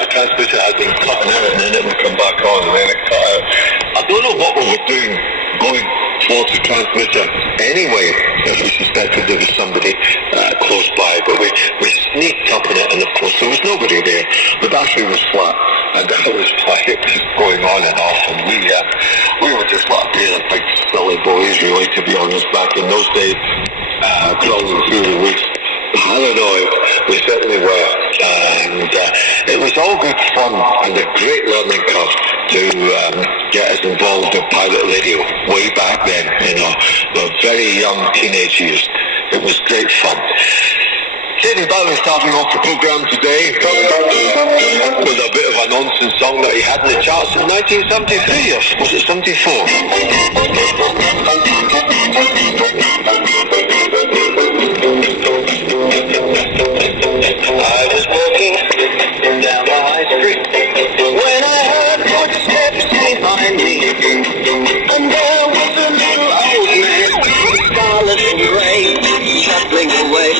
the transmitter had been cutting out, and then it would come back on, and then it cut out. I don't know what we were doing going towards the transmitter anyway, if we suspected there was somebody close by, but we sneaked up in it, and of course there was nobody there. The battery was flat, and I was like going on and off, and we were just like a pair of big silly boys, really, to be honest, back in those days, crawling through the woods. Paranoid, we certainly were, and it was all good fun and a great learning curve to get us involved in pirate radio way back then, the very young teenage years. It was great fun. David Bowie starting off the programme today with a bit of a nonsense song that he had in the charts in 1973, or was it 74? I was walking down the high street when I heard footsteps behind me, and there was a little old man, scarlet and grey, shuffling away.